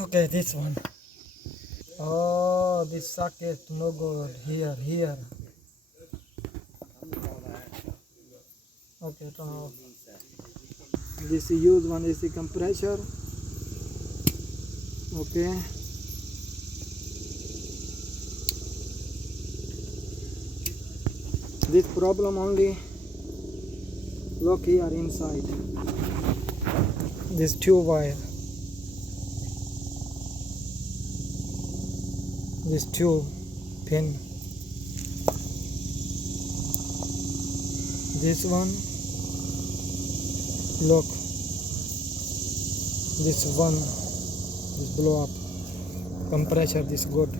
Okay, this one. Oh, this socket no good. Here. Okay, turn off. This use one is the compressor. Okay. This problem only look here inside. This tube wire. This tube pin. This one. Look. This one. This blow up. Compressor. This good.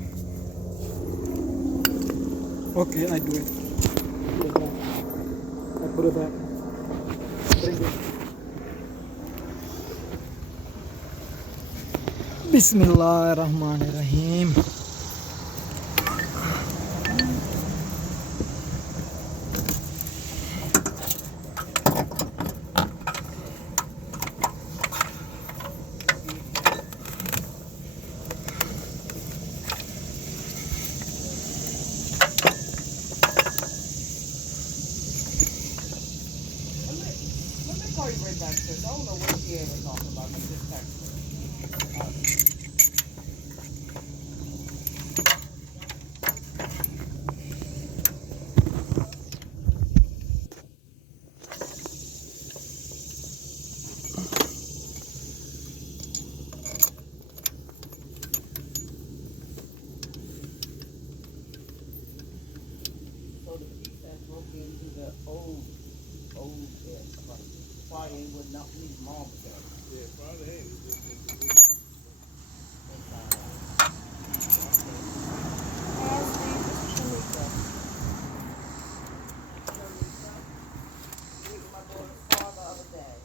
Okay, I do it. Put it back. I put it back. Bring it. Bismillahirrahmanirrahim. Let me call you right back, sis. I don't know what she ever talking about. But just text me. So the piece that broke into the old fire would not leave mom with that. Yeah, probably ain't. My daughter's car the other day.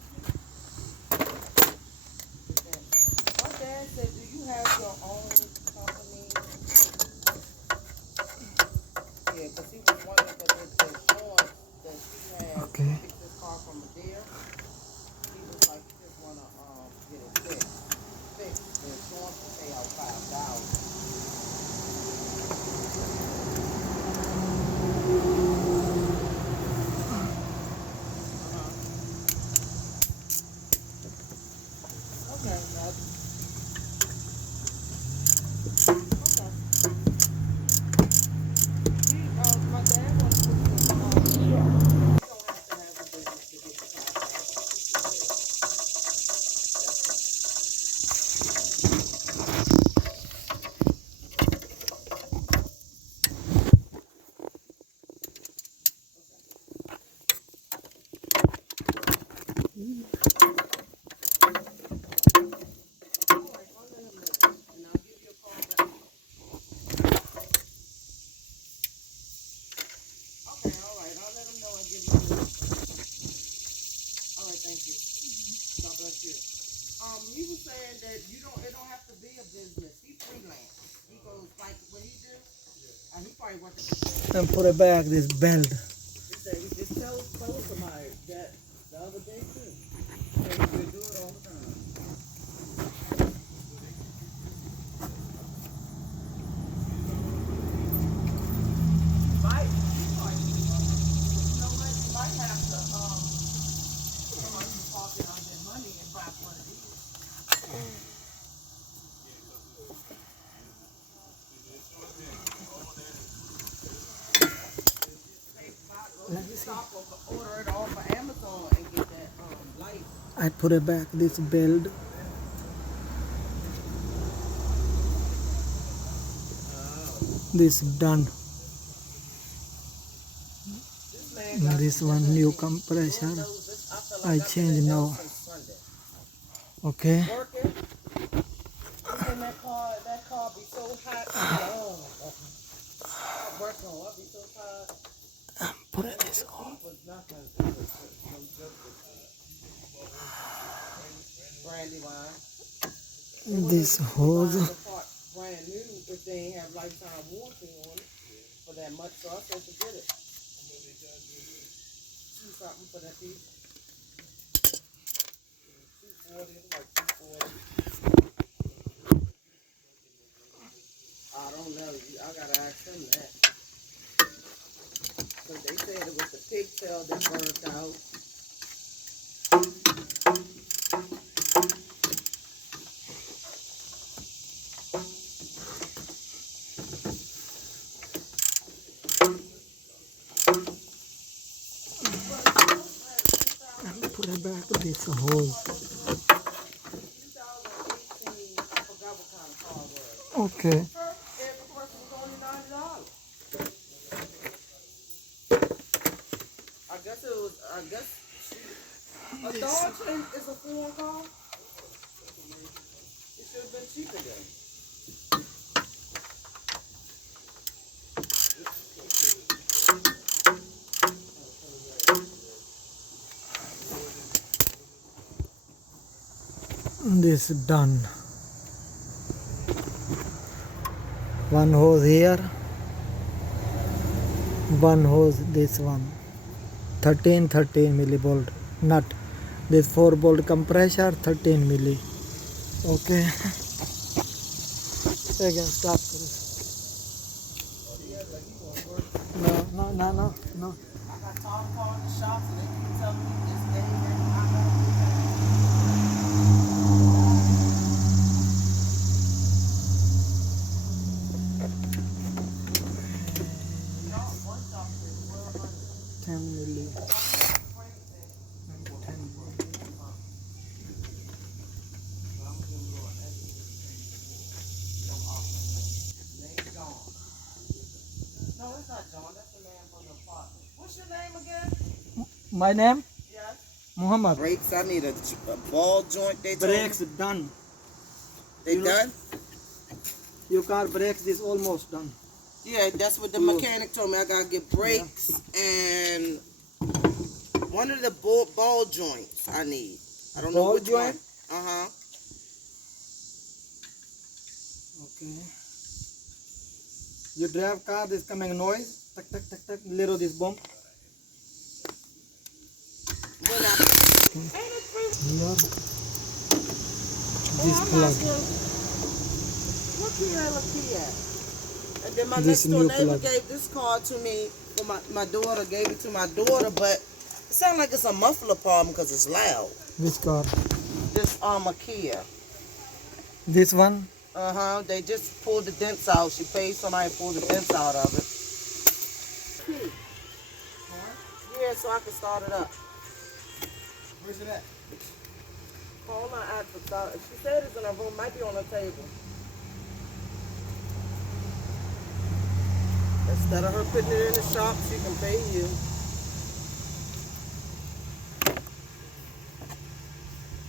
My dad said, "Do you have your own company?" Yeah, because he was wondering because the insurance that she had Okay. fixed his car from a deer. He was like, he just wanna get it fixed. The insurance will pay out $5,000. Okay, okay. My dad wants to put it in the truck. You don't have to have a business to get the car and I'll give you a call back. Okay, all right. I'll let him know and give him a call. All right, thank you. God bless you. He was saying that it don't have to be a business. He freelance. He goes like what he do. He probably working. And put it back. This belt. He said he just tell somebody that the other day too. He said he do it all the time. Might, you know what? You might have to someone who's talking on their money and buy one of these. Let me see. Order it off of Amazon and get that light. I put it back. This belt. This done. This one new compressor. I change now. Okay. Working. And that car be so hot. Oh, working. I'll be so tired. Put it this on. Brandy wine. This hose. Brand new if they ain't have lifetime warranty on it for that much. So I said forget it. See something for that piece. 240, like 240. tell they're burnt out. Put it back to this hole. 2018, I forgot what kind of car it was. Okay. Air compressor was only $90. I guess a Dodge is a foreign car. It should have been cheaper then. This is done. One hose here, one hose this one. 13 millivolt nut. This 4 bolt compressor 13 milli. Okay. Again stop. No. I got Tom Park in the shop, so they keep telling me this day and I got to 10 milli. 10. No, it's not John. That's the man from the apartment. What's your name again? My name? Yes. Muhammad. Brakes. I need a ball joint. They told me. Brakes done. They done? Your car brakes is almost done. Yeah, that's what the mechanic told me. I gotta get brakes and one of the ball joints I need. I don't know Ball which joint? one. Okay. You drive car, this coming noise. Tak tak tak tak. Little this bump. When I Here. This plug. what key I look key at? And then my This next door new neighbor plug. gave this car to me for my daughter, gave it to my daughter, but it sounds like it's a muffler problem because it's loud. Which car? This a Kia. This one. They just pulled the dents out. She paid somebody to pull the dents out of it. Yeah, so I can start it up. Where's it at? Hold on, ask her. She said it's in her room. Might be on the table. Instead of her putting it in the shop, she can pay you.